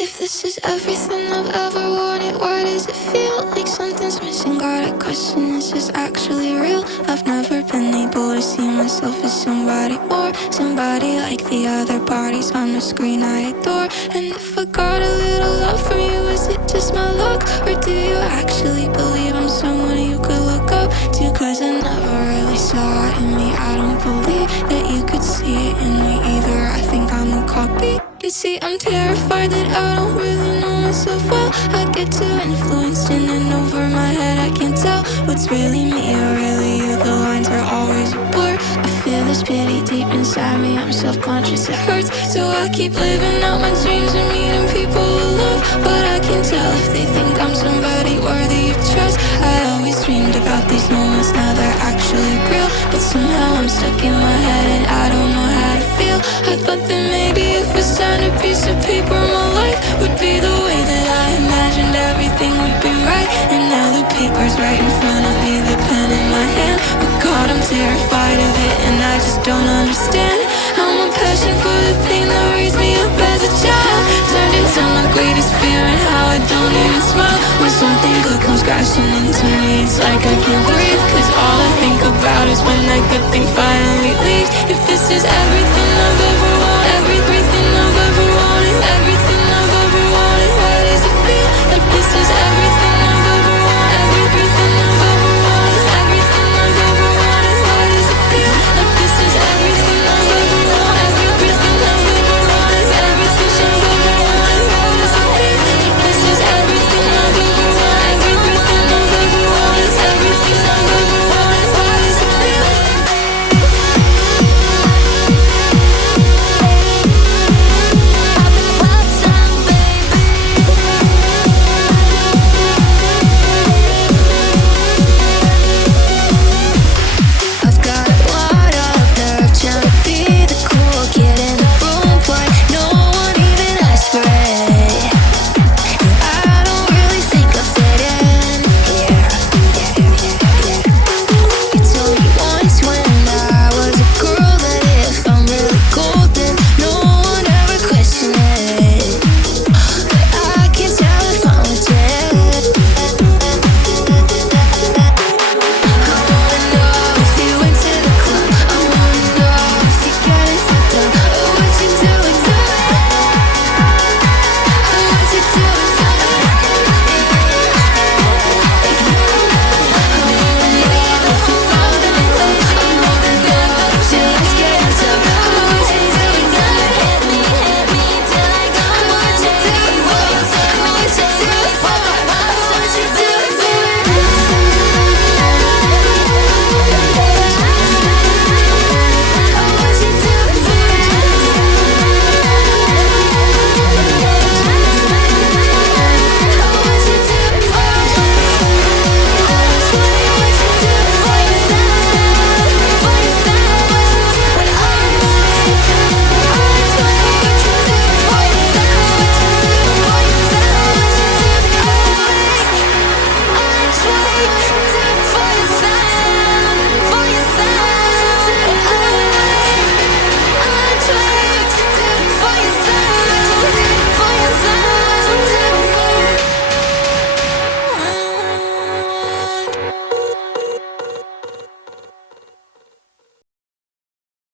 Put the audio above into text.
If this is everything I've ever wanted, why does it feel like something's missing? Got a question, is this actually real? I've never been able to see myself as somebody more, somebody like the other bodies on the screen I adore. And if I got a little love from you, is it just my luck? Or do you actually believe I'm someone you could look up to? Cause I never really saw it in me. I don't believe that you could see it in me either. I think I'm a copy. You see, I'm terrified that I don't really know myself well. I get too influenced in and over my head. I can't tell what's really me or really you. The lines are always a blur. I feel this pity deep inside me. I'm self-conscious, it hurts. So I keep living out my dreams and meeting people who love. But I can't tell if they think I'm somebody worthy of trust. I always dreamed about these moments, now they're actually real. But somehow I'm stuck in my head and I don't know how to feel. I thought that maybe if I signed a piece of paper, my life would be the way that I imagined. Everything would be right. And now the paper's right in front of me, the pen in my hand. But God, I'm terrified of it and I just don't understand how my passion for the thing that raised me up as a child turned into my greatest fear, and how I don't even smile when something good comes crashing into me. It's like I can't breathe, cause all I think about is when that good thing finally leaves. If this is everything I've ever wanted, everything I've ever wanted, everything I've ever wanted, why does it feel like this is everything?